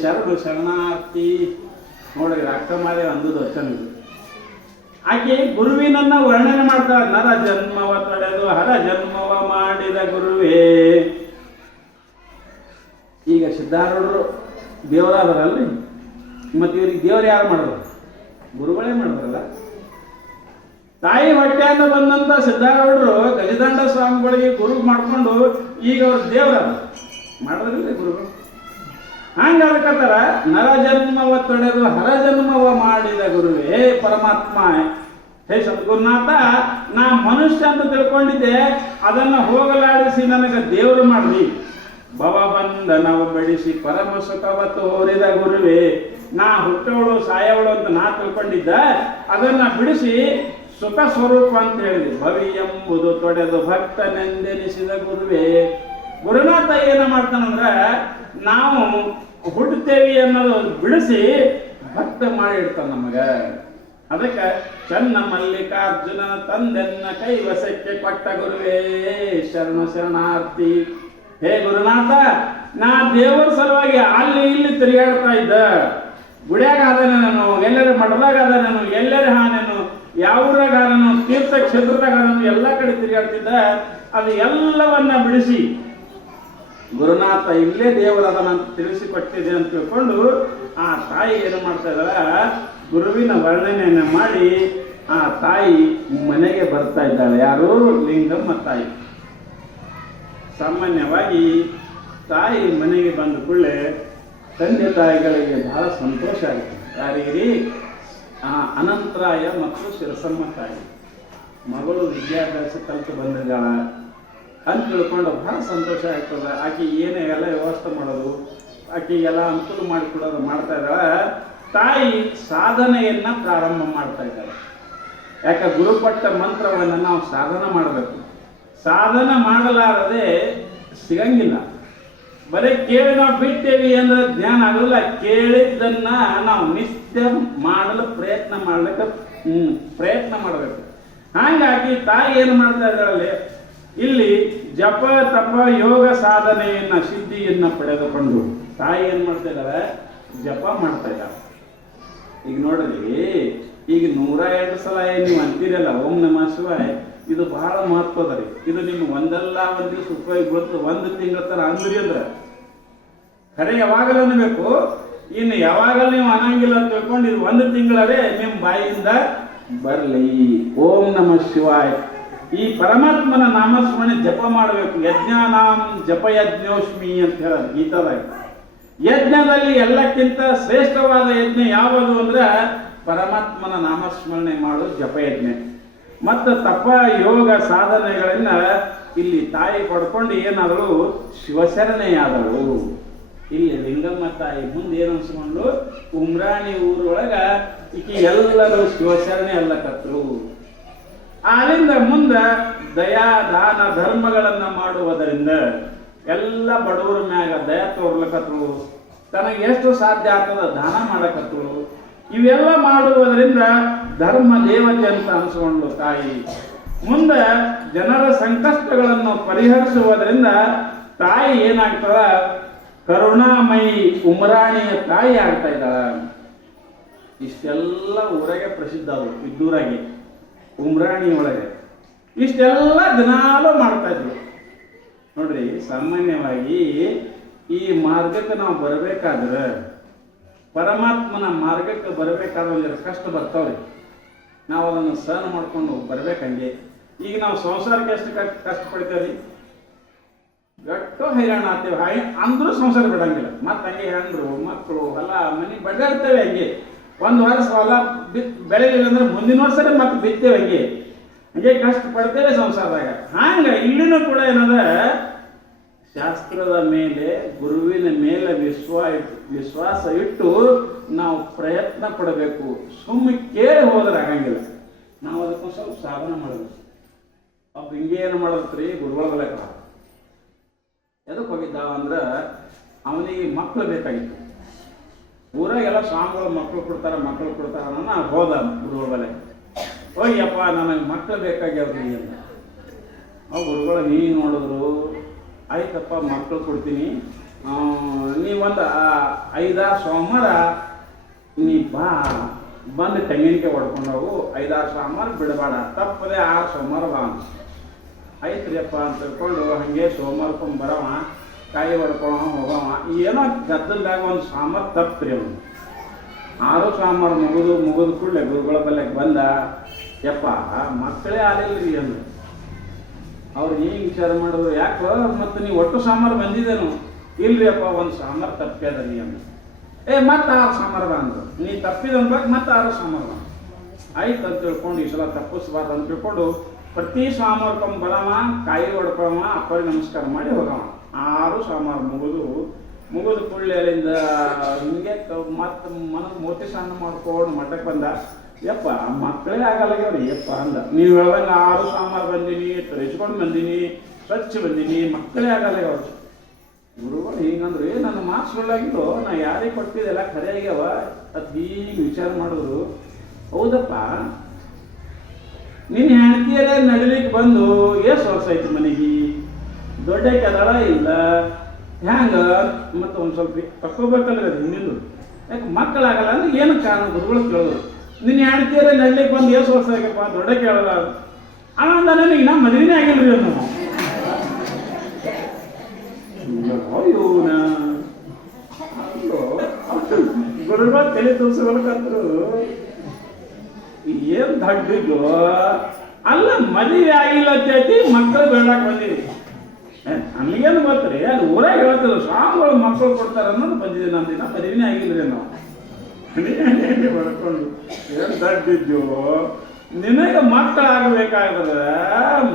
ಶರಣು ಶರಣಾರ್ಥಿ. ನೋಡ್ರಿ ಅಕ್ಕಮಾರಿ ಅಂದದ ವಚನ. ಆಕೆ ಗುರುವಿನನ್ನ ವರ್ಣನೆ ಮಾಡ್ತಾಳೆ, ನರ ಜನ್ಮವ ತೊಡೆದು ಹರ ಜನ್ಮವ ಮಾಡಿದ ಗುರುವೇ. ಈಗ ಸಿದ್ಧಾರೂಢರು ದೇವರಾದರಲ್ರಿ, ಮತ್ತೆ ಇವ್ರಿಗೆ ದೇವರು ಯಾರು ಮಾಡಿದ್ರು? ಗುರುಗಳೇ ಮಾಡಿದ್ರಲ್ಲ. ತಾಯಿ ಹೊಟ್ಟೆಯಿಂದ ಬಂದಂತ ಸಿದ್ಧಾರೂಢರು ಗಜದಂಡ ಸ್ವಾಮಿಗಳಿಗೆ ಗುರು ಮಾಡ್ಕೊಂಡು ಈಗ ಅವ್ರ ದೇವರ ಮಾಡಿದ್ರಿಲ್ಲ ಗುರುಗಳು. ಹಂಗ ಅದಕ್ಕತ್ತಾರ, ನರ ಜನ್ಮವ ತೊಡೆದು ಹರ ಜನ್ಮವ ಮಾಡಿದ ಗುರುವೇ ಪರಮಾತ್ಮ. ಹೇ ಸದ್ಗುರುನಾಥ, ನಾ ಮನುಷ್ಯ ಅಂತ ತಿಳ್ಕೊಂಡಿದ್ದೆ, ಅದನ್ನ ಹೋಗಲಾಡಿಸಿ ನನಗೆ ದೇವರು ಮಾಡ್ರಿ. ಭವ ಬಂಧನವ ಬಡಿಸಿ ಪರಮ ಸುಖವ ತೋರಿದ ಗುರುವೇ, ನಾ ಹುಟ್ಟವಳು ಸಾಯವಳು ಅಂತ ನಾ ತಿಳ್ಕೊಂಡಿದ್ದ, ಅದನ್ನ ಬಿಡಿಸಿ ಸುಖ ಸ್ವರೂಪ ಅಂತ ಹೇಳಿದೆ. ಭವಿ ಎಂಬುದು ತೊಡೆದು ಭಕ್ತನೆಂದೆನಿಸಿದ ಗುರುವೇ. ಗುರುನಾಥ ಏನ ಮಾಡ್ತಾನಂದ್ರ, ನಾವು ಹುಟ್ಟುತ್ತೇವಿ ಅನ್ನೋದು ಬಿಡಿಸಿ ಭಕ್ತ ಮಾಡಿ ಇಡ್ತಾನ ನಮಗ. ಅದಕ್ಕೆ ಚನ್ನ ಮಲ್ಲಿಕಾರ್ಜುನನ ತಂದೆನ್ನ ಕೈವಶಕ್ಕೆ ಕೊಟ್ಟ ಗುರುವೇ, ಶರಣ ಶರಣಾರ್ಥಿ. ಹೇ ಗುರುನಾಥ, ನಾ ದೇವರ ಸಲುವಾಗಿ ಅಲ್ಲಿ ಇಲ್ಲಿ ತಿರುಗಾಡ್ತಾ ಇದ್ದ, ಗುಡಿಯಾಗ ಆದನೇನು, ಎಲ್ಲರ ಮಠದಾಗ ಆದನೇನು, ಎಲ್ಲರ ಹಾನೇನು, ಯಾವ್ರಾಗ ಆದನು, ತೀರ್ಥ ಕ್ಷೇತ್ರದಾಗ ಆದನು, ಎಲ್ಲ ಕಡೆ ತಿರುಗಾಡ್ತಿದ್ದ. ಅದು ಎಲ್ಲವನ್ನ ಬಿಡಿಸಿ ಗುರುನಾಥ ಇಲ್ಲೇ ದೇವರದನಂತ ತಿಳಿಸಿಕೊಟ್ಟಿದೆ ಅಂತ ತಿಳ್ಕೊಂಡು ಆ ತಾಯಿ ಏನು ಮಾಡ್ತಾ ಇದ್ದಾಳ, ಗುರುವಿನ ವರ್ಣನೆಯನ್ನ ಮಾಡಿ ಆ ತಾಯಿ ಮನೆಗೆ ಬರ್ತಾ ಇದ್ದಾಳೆ. ಯಾರು? ಲಿಂಗಮ್ಮ ತಾಯಿ. ಸಾಮಾನ್ಯವಾಗಿ ತಾಯಿ ಮನೆಗೆ ಬಂದ ಕೂಡಲೇ ತಂದೆ ತಾಯಿಗಳಿಗೆ ಬಹಳ ಸಂತೋಷ ಆಗುತ್ತೆ. ಯಾರಿಗೆ? ಅನಂತರಾಯ ಮತ್ತು ಶಿರಸಮ್ಮ ತಾಯಿ. ಮಗಳು ವಿದ್ಯಾಭ್ಯಾಸ ಕಲಿತು ಬಂದಿದ್ದಾಳ ಅಂತ ತಿಳ್ಕೊಂಡು ಬಹಳ ಸಂತೋಷ ಆಗ್ತದ. ಆಕೆ ಏನೇ ಎಲ್ಲ ವ್ಯವಸ್ಥೆ ಮಾಡೋದು, ಆಕೆ ಎಲ್ಲ ಅನುಕೂಲ ಮಾಡಿಕೊಡೋದು ಮಾಡ್ತಾ ಇದ್ದಾಳ. ತಾಯಿ ಸಾಧನೆಯನ್ನ ಪ್ರಾರಂಭ ಮಾಡ್ತಾ ಇದ್ದಾಳೆ. ಯಾಕೆ? ಗುರುಪಟ್ಟ ಮಂತ್ರವನ್ನು ನಾವು ಸಾಧನ ಮಾಡಬೇಕು. ಸಾಧನ ಮಾಡಲಾರದೆ ಸಿಗಂಗಿಲ್ಲ. ಬರೀ ಕೇಳಿ ನಾವು ಬಿಡ್ತೇವಿ ಅಂದ್ರೆ ಜ್ಞಾನ ಆಗೋಲ್ಲ. ಕೇಳಿದ್ದನ್ನ ನಾವು ನಿತ್ಯ ಮಾಡಲು ಪ್ರಯತ್ನ ಮಾಡಬೇಕು. ಹಾಗಾಗಿ ತಾಯಿ ಏನು ಮಾಡ್ತಾ ಇದ್ದಾಳೆ, ಇಲ್ಲಿ ಜಪ ತಪ ಯೋಗ ಸಾಧನೆಯನ್ನ ಸಿದ್ಧಿಯನ್ನ ಪಡೆದುಕೊಂಡು ತಾಯಿ ಏನ್ ಮಾಡ್ತಾ ಇದ್ದಾಳೆ, ಜಪ ಮಾಡ್ತಾ ಇದ್ದಾಳೆ. ಈಗ ನೋಡ್ರಿ, ಈಗ 102 ಸಲ ನೀವು ಅಂತೀರಲ್ಲ ಓಂ ನಮಃ ಶಿವಾಯ, ಇದು ಬಹಳ ಮಹತ್ವದ ರೀ. ಇದು ನಿಮ್ಗೆ ಒಂದಲ್ಲ ಒಂದು ದಿವಸ ಉಪಯೋಗ ಬರ್ತದೆ. 1 ತಿಂಗಳ ತರ ಅಂದ್ರಿ ಅಂದ್ರೆ ಖರೆ ಯಾವಾಗಲೂ ಅನ್ಬೇಕು. ಇನ್ನು ಯಾವಾಗಲೂ ನೀವು ಅನ್ನಂಗಿಲ್ಲ ಅಂತ ತಿಳ್ಕೊಂಡು ಇದು 1 ತಿಂಗಳವೇ ನಿಮ್ಮ ಬಾಯಿಯಿಂದ ಬರಲಿ. ಓಂ ನಮಃ ಶಿವಾಯ ಈ ಪರಮಾತ್ಮನ ನಾಮಸ್ಮರಣೆ ಜಪ ಮಾಡಬೇಕು. ಯಜ್ಞಾನಾಂ ಜಪ ಯಜ್ಞೋಸ್ಮಿ ಅಂತ ಹೇಳೋದು ಗೀತಾದಾಗ. ಯಜ್ಞದಲ್ಲಿ ಎಲ್ಲಕ್ಕಿಂತ ಶ್ರೇಷ್ಠವಾದ ಯಜ್ಞ ಯಾವುದು ಅಂದ್ರೆ ಪರಮಾತ್ಮನ ನಾಮಸ್ಮರಣೆ ಮಾಡು ಜಪಯಜ್ಞ. ಮತ್ತು ತಪ ಯೋಗ ಸಾಧನೆಗಳನ್ನ ಇಲ್ಲಿ ತಾಯಿ ಪಡ್ಕೊಂಡು ಏನಾದಳು ಶಿವಶರಣೆಯಾದಳು. ಇಲ್ಲಿ ಲಿಂಗಮ್ಮ ತಾಯಿ ಮುಂದೆ ಏನು ಅನ್ಸ್ಕೊಂಡು ಉಮ್ರಾಣಿ ಊರೊಳಗ ಈಕಿ ಎಲ್ಲರೂ ಶಿವಶರಣೆ ಅಲ್ಲಕತ್ರು. ಅಲ್ಲಿಂದ ಮುಂದ ದಯಾ ದಾನ ಧರ್ಮಗಳನ್ನ ಮಾಡುವುದರಿಂದ ಎಲ್ಲ ಬಡವರ ಮ್ಯಾಗ ದಯ ತೋರ್ಲಕತ್ರು. ತನಗೆ ಎಷ್ಟು ಸಾಧ್ಯ ಆಗ್ತದ ದಾನ ಮಾಡಕತ್ರು. ಇವೆಲ್ಲ ಮಾಡುವುದರಿಂದ ಧರ್ಮ ದೇವತೆ ಅಂತ ಅನ್ಸ್ಕೊಂಡು ತಾಯಿ ಮುಂದೆ ಜನರ ಸಂಕಷ್ಟಗಳನ್ನು ಪರಿಹರಿಸುವುದರಿಂದ ತಾಯಿ ಏನಾಗ್ತದ ಕರುಣಾಮಯಿ ಉಮರಾಣಿಯ ತಾಯಿ ಆಗ್ತಾ ಇದ್ದಾಳ. ಇಷ್ಟೆಲ್ಲ ಊರಾಗೆ ಪ್ರಸಿದ್ಧ ಅವರು ಇದ್ದೂರಾಗೆ ಉಮ್ರಾಣಿ ಒಳಗೆ ಇಷ್ಟೆಲ್ಲ ದಿನಾಲೂ ಮಾಡ್ತಾ ಇದ್ರು. ನೋಡ್ರಿ, ಸಾಮಾನ್ಯವಾಗಿ ಈ ಮಾರ್ಗಕ್ಕೆ ನಾವು ಬರಬೇಕಾದ್ರೆ ಪರಮಾತ್ಮನ ಮಾರ್ಗಕ್ಕೆ ಬರಬೇಕಾದ್ರೆ ಒಂದರ ಕಷ್ಟ ಬರ್ತಾವ್ರಿ. ನಾವು ಅದನ್ನು ಸಹನ ಮಾಡ್ಕೊಂಡು ಬರ್ಬೇಕಂಗೆ. ಈಗ ನಾವು ಸಂಸಾರಕ್ಕೆ ಎಷ್ಟು ಕಷ್ಟ ಪಡ್ತೇವ್ರಿ, ಗಟ್ಟು ಹೈರಾಣ ಆಗ್ತೇವೆ. ಅಂದ್ರೂ ಸಂಸಾರ ಬಿಡಂಗಿಲ್ಲ. ಮತ್ತೆ ಹಂಗೆ ಹೆಂಡ್ರು ಮಕ್ಕಳು ಹೊಲ ಮನೆ ಬಡ್ದಾಡ್ತೇವೆ. ಹಂಗೆ ಒಂದು ವರ್ಷ ಹೊಲ ಬೆಳೆಲಿಲ್ಲ ಅಂದ್ರೆ ಮುಂದಿನ ವರ್ಷನೇ ಮತ್ತೆ ಬಿತ್ತೇವೆ. ಹಂಗೆ ಕಷ್ಟ ಪಡ್ತೇವೆ ಸಂಸಾರದಾಗ. ಹಂಗೆ ಇಲ್ಲಿನೂ ಕೂಡ ಏನದ ಶಾಸ್ತ್ರದ ಮೇಲೆ ಗುರುವಿನ ಮೇಲೆ ವಿಶ್ವಾಸ ಇಟ್ಟು ನಾವು ಪ್ರಯತ್ನ ಪಡಬೇಕು. ಸುಮ್ಮನೆ ಕೇಳಿ ಹೋದ್ರೆ ಆಗಂಗಿಲ್ಲ. ನಾವು ಅದಕ್ಕೊಂದು ಸ್ವಲ್ಪ ಸಾಧನೆ ಮಾಡಬೇಕು. ಅಪ್ಪ ಹಿಂಗೆ ಏನು ಮಾಡತ್ರಿ ಗುರುಗಳ ಬಲಕ ಎದಕ್ಕೆ ಹೋಗಿದ್ದ ಅಂದ್ರೆ ಅವನಿಗೆ ಮಕ್ಕಳು ಬೇಕಾಗಿತ್ತು. ಊರಾಗೆಲ್ಲ ಸ್ವಾಮಿಗಳು ಮಕ್ಕಳು ಕೊಡ್ತಾರ ಅನ್ನೋ ಹೋದ ಗುರುಗಳ ಬಲೆ. ಹೋಗಿಯಪ್ಪ ನನಗೆ ಮಕ್ಕಳು ಬೇಕಾಗ್ಯಾವ್ರಿ ಅಂತ. ಅವು ಗುರುಗಳು ಹೀಗೆ ನೋಡಿದ್ರು. ಆಯ್ತಪ್ಪ ಮಕ್ಕಳು ಕೊಡ್ತೀನಿ, ನೀವೊಂದು 5-6 ಸೋಮವಾರ ನೀ ಬಂದು ತೆಂಗಿನಕಾಯಿ ಹೊಡ್ಕೊಂಡು ಹೋಗು. 5-6 ಸೋಮವಾರ ಬಿಡಬೇಡ, ತಪ್ಪದೆ 6 ಸೋಮವಾರ ಬಾ ಅಂತ. ಆಯ್ತ್ರಿಯಪ್ಪ ಅಂತ ತಿಳ್ಕೊಂಡು ಹಾಗೆ ಸೋಮವಾರಕ್ಕೊಂದು ಬರವ, ಕಾಯಿ ಹೊಡ್ಕೊಳ ಹೋಗವ. ಏನೋ ಗದ್ದಲ್ದಾಗ ಒಂದು ಸೋಮವಾರ ತಪ್ಪ್ರಿ ಅವನು. 6 ಸೋಮವಾರ ಮುಗಿದು ಕೂಡಲೇ ಗುರುಗಳ ಬಲ್ಲೆಗೆ ಬಂದ. ಯಪ್ಪ ಮಕ್ಕಳೇ ಆಲಿಲ್ರಿ ಅಂದ್ರು. ಅವ್ರು ಹಿಂಗೆ ವಿಚಾರ ಮಾಡಿದ್ರು, ಯಾಕೆ ಮತ್ತು ನೀವು ಒಟ್ಟು ಸೋಮವಾರ ಬಂದಿದ್ದೇನು? ಇಲ್ರಿ ಅಪ್ಪ, ಒಂದು ಸೋಮವಾರ ತಪ್ಪ್ಯದ ನೀ ಅಂದ್ರು. ಮತ್ತೆ 6 ಸೋಮವಾರ ಬಾ ಅಂದ್ರು. ನೀ ತಪ್ಪಿದ ಅನ್ಬೇಕು, ಮತ್ತೆ 6 ಸೋಮವಾರ ಬಾ. ಆಯ್ತು ಅಂತ ತಿಳ್ಕೊಂಡು ಈ ಸಲ ತಪ್ಪಿಸ್ಬಾರ್ದು ಅಂತ ತಿಳ್ಕೊಂಡು ಪ್ರತಿ ಸೋಮವಾರಕ್ಕೊಮ್ಮೆ ಬರವ, ಕಾಯಿ ಹೊಡ್ಕೊಳವ, ಅಪ್ಪರಿಗೆ ನಮಸ್ಕಾರ ಮಾಡಿ ಹೋಗವ. 6 ಸೋಮವಾರ ಮುಗಿದು ಕೂಡಲೇ ಅಲ್ಲಿಂದ ಹಿಂಗೆ ಮತ್ತೆ ಮೋತಿ ಸ್ನಾನ ಮಾಡ್ಕೊಂಡು ಮಠಕ್ಕೆ ಬಂದ. ಯಪ್ಪ ಮಕ್ಕಳೇ ಆಗಲ್ಲಾಗ್ಯವ್ರಿ ಯಪ್ಪ ಅಂದ. ನೀವು ಹೇಳ್ದಂಗೆ 6 ಸೋಮವಾರ ಬಂದೀನಿ, ತರಿಸ್ಕೊಂಡು ಬಂದೀನಿ, ಸ್ವಚ್ಛ ಬಂದೀನಿ, ಮಕ್ಕಳೇ ಆಗಲ್ಲಾಗ್ಯವ್ರು. ಗುರುಗಳು ಹಿಂಗಂದ್ರೆ ನನ್ನ ಮಾರ್ಕ್ಸ್ ಸುಳ್ಳಾಗಿದ್ದು, ನಾ ಯಾರಿಗೆ ಕೊಟ್ಟಿದ್ದೆಲ್ಲ ಖರೆ ಆಗ್ಯಾವ ಅದು ಹೀಗೆ ವಿಚಾರ ಮಾಡಿದ್ರು. ಹೌದಪ್ಪ, ನಿನ್ನ ಹೆಂಡತಿಯರೇ ನಡಿಲಿಕ್ಕೆ ಬಂದು ಎಷ್ಟು ವರ್ಷ ಆಯ್ತು ಮನೆಗೆ? ದೊಡ್ಡ ಕೆದಳ ಇಲ್ಲ ಹ್ಯಾಂಗ? ಮತ್ತು ಒಂದು ಸ್ವಲ್ಪ ತಕ್ಕೋಬೇಕಲ್ಲ ಅದು ಹಿಂದಿದ್ದು. ಯಾಕೆ ಮಕ್ಕಳಾಗಲ್ಲ ಅಂದ್ರೆ ಏನು ಕಾರಣ? ಗುರುಗಳು ಕೇಳಿದ್ರು. ನಿನ್ನ ಹೆಂಡತಿಯರೇ ನಡಿಲಿಕ್ಕೆ ಬಂದು ಎಷ್ಟು ವರ್ಷ ಆಗಪ್ಪ? ದೊಡ್ಡ ಕೇಳಲ್ಲ ಆನಂದ. ನನಗೆ ನಾ ಮದುವೆನೇ ಆಗಿಲ್ರಿ ಅನ್ನೋ ಗುರುಗಳು ತಲೆ ತೋರಿಸ್ಕೊಳ್ಕಂದ್ರು. ಏನ್ ದಡ್ಡಿದ್ದು ಅಲ್ಲ, ಮದುವೆ ಆಗಿಲ್ಲ ಅಂತೈತಿ, ಮಕ್ಕಳು ಬೇಡಕ್ಕೆ ಬಂದೀವಿ. ನಮಗೇನು ಗೊತ್ತ್ರಿ, ಅದು ಊರಾಗ ಹೇಳ್ತದ ಸ್ವಾಮಿಗಳು ಮಕ್ಕಳು ಕೊಡ್ತಾರ ಅನ್ನೋದು ಬಂದಿದೆ. ನಮ್ಮ ದಿನ ಮದುವೆನೇ ಆಗಿಲ್ರಿ ನಾವು ಬರ್ಕೊಂಡು. ಏನು ದಡ್ಡಿದ್ದು, ನಿನಗೆ ಮಕ್ಕಳಾಗಬೇಕಾದ್ರೆ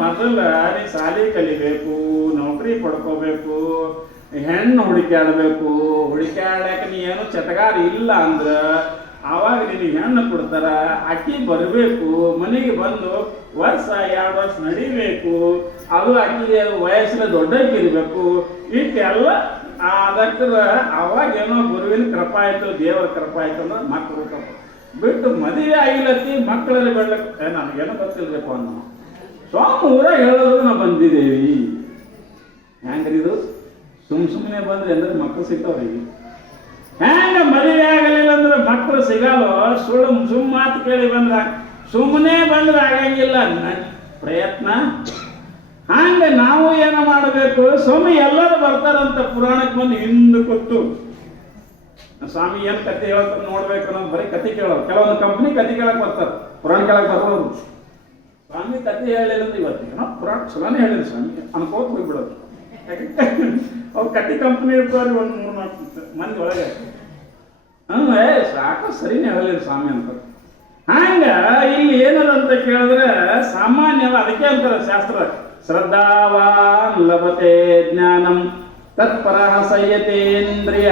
ಮೊದಲ ನೀ ಶಾಲೆ ಕಲಿಬೇಕು, ನೌಕರಿ ಪಡ್ಕೋಬೇಕು, ಹೆಣ್ಣು ಹುಡುಕ್ಯಾಡಬೇಕು. ಹುಡುಕ್ಯಾಡಕ್ಕೆ ನೀ ಏನು ಚಟಗಾರ ಇಲ್ಲ ಅಂದ್ರೆ ಆವಾಗ ನಿನಗೆ ಹೆಣ್ಣು ಕೊಡ್ತಾರ. ಅಕ್ಕಿ ಬರಬೇಕು, ಮನೆಗೆ ಬಂದು ವರ್ಷ 2 ವರ್ಷ ನಡಿಬೇಕು. ಅದು ಅಕ್ಕಿಗೆ ವಯಸ್ಸಿನ ದೊಡ್ಡಕ್ಕಿರ್ಬೇಕು. ಇಷ್ಟೆಲ್ಲ ಅದಕ್ಕೆ ಅವಾಗೇನೋ ಗುರುವಿನ ಕೃಪಾ ಆಯ್ತು, ದೇವರ ಕೃಪಾ ಆಯ್ತು ಅಂದ್ರೆ ಮಕ್ಕಳು ಬಿಟ್ಟು ಮದುವೆ ಆಗಿಲ್ಲತ್ತಿ ಮಕ್ಕಳಲ್ಲಿ ಬೆಳಕ್ಕೆ ನನಗೇನೋ ಗೊತ್ತಿರ್ಬೇಕು ಅನ್ನೋ ಸ್ವಾಮಿ ಊರಾಗ ಹೇಳೋದು ನಾವು ಬಂದಿದ್ದೇವಿ. ಹೆಂಗ್ರಿ ಇದು? ಸುಮ್ಮನೆ ಬಂದ್ರೆ ಅಂದ್ರೆ ಮಕ್ಕಳು ಸಿಗ್ತಾವ್ರಿ. ಹೆಂಗ ಮದುವೆ ಆಗಲಿಲ್ಲ ಅಂದ್ರೆ ಮಕ್ಕಳು ಸಿಗಲ್ಲ. ಸುಳ್ಳು ಮಾತು ಕೇಳಿ ಬಂದ್ರ ಸುಮ್ಮನೆ ಬಂದ್ರೆ ಆಗಂಗಿಲ್ಲ. ಪ್ರಯತ್ನ ಹಂಗೆ ನಾವು ಏನೋ ಮಾಡಬೇಕು. ಸ್ವಾಮಿ ಎಲ್ಲರೂ ಬರ್ತಾರಂತ ಪುರಾಣಕ್ಕೆ ಬಂದು ಹಿಂದೆ ಕೂತು ಸ್ವಾಮಿ ಏನು ಕತೆ ಹೇಳ್ತಾರೆ ನೋಡ್ಬೇಕು ಅನ್ನೋದು ಬರೀ ಕತೆ ಕೇಳೋರು. ಕೆಲವೊಂದು ಕಂಪ್ನಿ ಕತೆ ಕೇಳಕ್ ಬರ್ತಾರೆ, ಪುರಾಣ ಕೇಳಕ್ ಬರೋರು. ಸ್ವಾಮಿ ಕತೆ ಹೇಳಿಲ್ಲ ಅಂದ್ರೆ ಇವತ್ತಿಗೆ ನಾವು ಪುರಾಣ ಚಲೋನೇ ಹೇಳಿದ್ರು ಸ್ವಾಮಿ ಅನ್ಕೋತ ಹೋಗ್ಬಿಡೋದು. ಅವ್ರು ಕತೆ ಕಂಪ್ನಿ ಇರ್ತಾರೆ, ಒಂದು 3-4 ಮಂದಿ ಒಳಗೆ. ಸಾಕು ಸರಿನೇ ಹೇಳಿದ್ರು ಸ್ವಾಮಿ ಅಂತ. ಹಂಗ ಇಲ್ಲಿ ಏನದಂತ ಕೇಳಿದ್ರೆ ಸಾಮಾನ್ಯವ ಅದಕ್ಕೆ ಅಂತಾರೆ ಶಾಸ್ತ್ರ ಶ್ರದ್ಧಾವಾನ್ ಲಭತೆ ಜ್ಞಾನಂ ತತ್ಪರಃ ಸಂಯತೇಂದ್ರಿಯ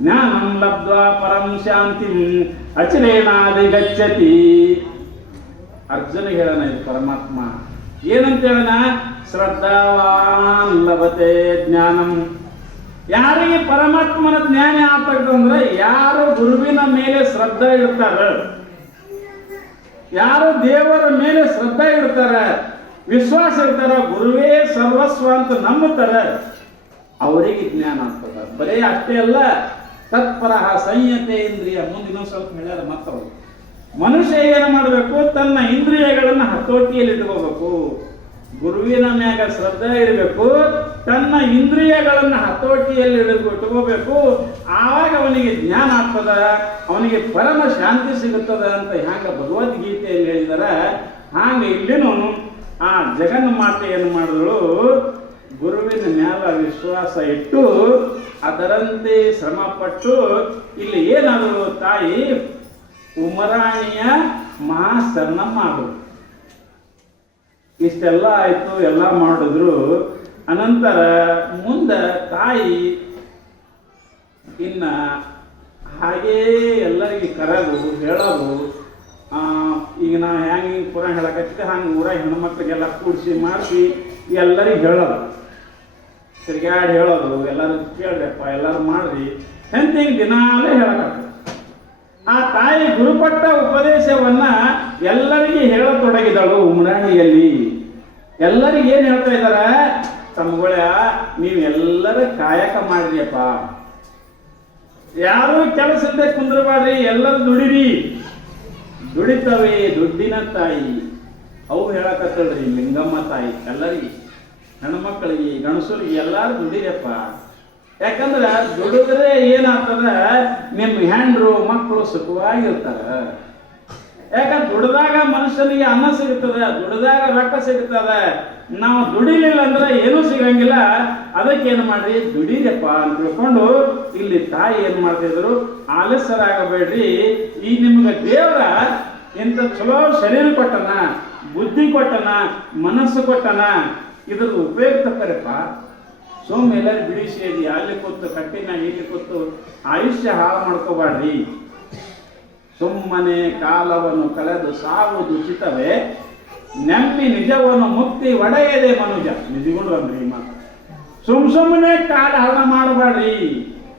ಜ್ಞಾನಂ ಲಬ್ಧ್ವಾ ಪರಂ ಶಾಂತಿಂ ಅಚಿರೇಣಾಧಿಗಚ್ಚತಿ. ಅರ್ಜುನ ಹೇಳೋಣ ಇದು ಪರಮಾತ್ಮ ಏನಂತ ಹೇಳೋಣ? ಶ್ರದ್ಧಾವಾನ್ ಲಭತೆ ಜ್ಞಾನಂ. ಯಾರಿಗೆ ಪರಮಾತ್ಮನ ಜ್ಞಾನ ಆಗ್ತಕ್ಕಂದ್ರೆ ಯಾರು ಗುರುವಿನ ಮೇಲೆ ಶ್ರದ್ಧೆ ಇಡ್ತಾರ, ಯಾರು ದೇವರ ಮೇಲೆ ಶ್ರದ್ಧೆ ಇಡ್ತಾರ, ವಿಶ್ವಾಸ ಇರ್ತಾರ, ಗುರುವೇ ಸರ್ವಸ್ವ ಅಂತ ನಂಬುತ್ತಾರ, ಅವರಿಗೆ ಜ್ಞಾನ ಆಗ್ತದ. ಬರೀ ಅಷ್ಟೇ ಅಲ್ಲ, ತತ್ಪರಃ ಸಂಯತೆ ಇಂದ್ರಿಯ. ಮುಂದೆ ಇನ್ನೊಂದು ಸ್ವಲ್ಪ ಹೇಳ್ಯಾರ ಮತ್ತವರು. ಮನುಷ್ಯ ಏನು ಮಾಡಬೇಕು? ತನ್ನ ಇಂದ್ರಿಯಗಳನ್ನು ಹತೋಟಿಯಲ್ಲಿ ಇಟ್ಕೋಬೇಕು. ಗುರುವಿನ ಮ್ಯಾಗ ಶ್ರದ್ಧೆ ಇರಬೇಕು, ತನ್ನ ಇಂದ್ರಿಯಗಳನ್ನು ಹತೋಟಿಯಲ್ಲಿ ಇಟ್ಕೋಬೇಕು. ಆವಾಗ ಅವನಿಗೆ ಜ್ಞಾನ ಆಗ್ತದ, ಅವನಿಗೆ ಪರಮ ಶಾಂತಿ ಸಿಗುತ್ತದ ಅಂತ ಹ್ಯಾಂಗ ಭಗವದ್ಗೀತೆಯಲ್ಲಿ ಹೇಳಿದಾರ, ಹಾಗೆ ಇಲ್ಲಿನೂ ಆ ಜಗನ್ಮಾತೆ ಏನು ಮಾಡಿದಳು? ಗುರುವಿನ ಮ್ಯಾಲ ವಿಶ್ವಾಸ ಇಟ್ಟು ಅದರಂತೆ ಶ್ರಮಪಟ್ಟು ಇಲ್ಲಿ ಏನಾದರೂ ತಾಯಿ ಉಮರಾಣಿಯ ಮಹಾಶರಣ ಮಾಡು. ಇಷ್ಟೆಲ್ಲ ಆಯ್ತು, ಎಲ್ಲ ಮಾಡಿದ್ರು. ಅನಂತರ ಮುಂದೆ ತಾಯಿ ಇನ್ನ ಹಾಗೇ ಎಲ್ಲರಿಗೆ ಕರೆದು ಹೇಳೋದು. ಈಗ ನಾ ಹೆಂಗೆ ಪುರಾಣ ಹೇಳಕತ್ತಿದ್ದೆ ಹಂಗೆ ಊರಾಗ ಹೆಣ್ಮಕ್ಳಿಗೆಲ್ಲ ಕೂಡಿಸಿ ಮಾಡಿಸಿ ಎಲ್ಲರಿಗೆ ಹೇಳೋದು, ತಿರ್ಗಾಡಿ ಹೇಳೋದು, ಎಲ್ಲರೂ ಕೇಳ್ರಪ್ಪ, ಎಲ್ಲರೂ ಮಾಡ್ರಿ ಅಂತ ಹಿಂಗೆ ದಿನಾಲೇ ಹೇಳಕತ್ತ. ಆ ತಾಯಿ ಗುರುಪಟ್ಟ ಉಪದೇಶವನ್ನ ಎಲ್ಲರಿಗೆ ಹೇಳತೊಡಗಿದಳು ಉಮ್ರಾಣಿಯಲ್ಲಿ. ಎಲ್ಲರಿಗೆ ಏನ್ ಹೇಳ್ತಾ ಇದ್ದಾರ? ತಮ್ಮಗಳ ನೀವು ಎಲ್ಲರ ಕಾಯಕ ಮಾಡ್ರಿಯಪ್ಪ, ಯಾರು ಕೆಲಸದ ಕುಂದ್ರಬಾಡ್ರಿ, ಎಲ್ಲರೂ ದುಡಿರಿ. ದುಡಿತವೆ ದುಡ್ಡಿನ ತಾಯಿ. ಅವು ಹೇಳಕತ್ತಳ್ರಿ ಲಿಂಗಮ್ಮ ತಾಯಿ. ಎಲ್ಲರಿಗೆ, ಹೆಣ್ಮಕ್ಳಿಗೆ, ಗಣಸರಿಗೆ ಎಲ್ಲಾರು ದುಡಿರಪ್ಪ. ಯಾಕಂದ್ರೆ ದುಡಿದ್ರೆ ಏನಾಗ್ತದ? ನಿಮ್ಮ ಹೆಂಡ್ರು ಮಕ್ಕಳು ಸುಖವಾಗಿರ್ತಾರ. ಯಾಕಂದ್ರೆ ದುಡಿದಾಗ ಮನುಷ್ಯನಿಗೆ ಅನ್ನ ಸಿಗುತ್ತದೆ, ದುಡಿದಾಗ ರೊಕ್ಕ ಸಿಗುತ್ತದೆ. ನಾವು ದುಡಿಲಿಲ್ಲ ಅಂದ್ರೆ ಏನೂ ಸಿಗಂಗಿಲ್ಲ. ಅದಕ್ಕೆ ಏನು ಮಾಡ್ರಿ? ದುಡಿರಪ್ಪ ಅಂತ ತಿಳ್ಕೊಂಡು ಇಲ್ಲಿ ತಾಯಿ ಏನ್ ಮಾಡ್ತಿದ್ರು? ಆಲಸ್ಯರಾಗಬೇಡ್ರಿ, ಈ ನಿಮ್ಗೆ ದೇವರ ಇಂಥ ಚಲೋ ಶರೀರ ಕೊಟ್ಟನ, ಬುದ್ಧಿ ಕೊಟ್ಟನ, ಮನಸ್ಸು ಕೊಟ್ಟನ, ಇದ್ರದ್ದು ಉಪಯೋಗ ತಪ್ಪರಪ್ಪ. ಸೋಮ್ ಎಲ್ಲರೂ ಬಿಡಿಸಿ ಅಲ್ಲಿ ಕೂತು ಕಟ್ಟಿನ ಇಲ್ಲಿ ಕೂತು ಆಯುಷ್ಯ ಹಾಳು ಮಾಡ್ಕೋಬಾಡ್ರಿ. ಸುಮ್ಮನೆ ಕಾಲವನ್ನು ಕಳೆದು ಸಾವುದು ಚಿತವೇ, ನೆಮ್ಮಿ ನಿಜವನ್ನು ಮುಕ್ತಿ ಒಡೆಯದೆ ಮನುಜ. ನಿಜಗೊಂಡು ಅಂದ್ರಿ ಮಾತು. ಸುಮ್ಮನೆ ಕಾಲ ಹರಣ ಮಾಡಬೇಡ್ರಿ.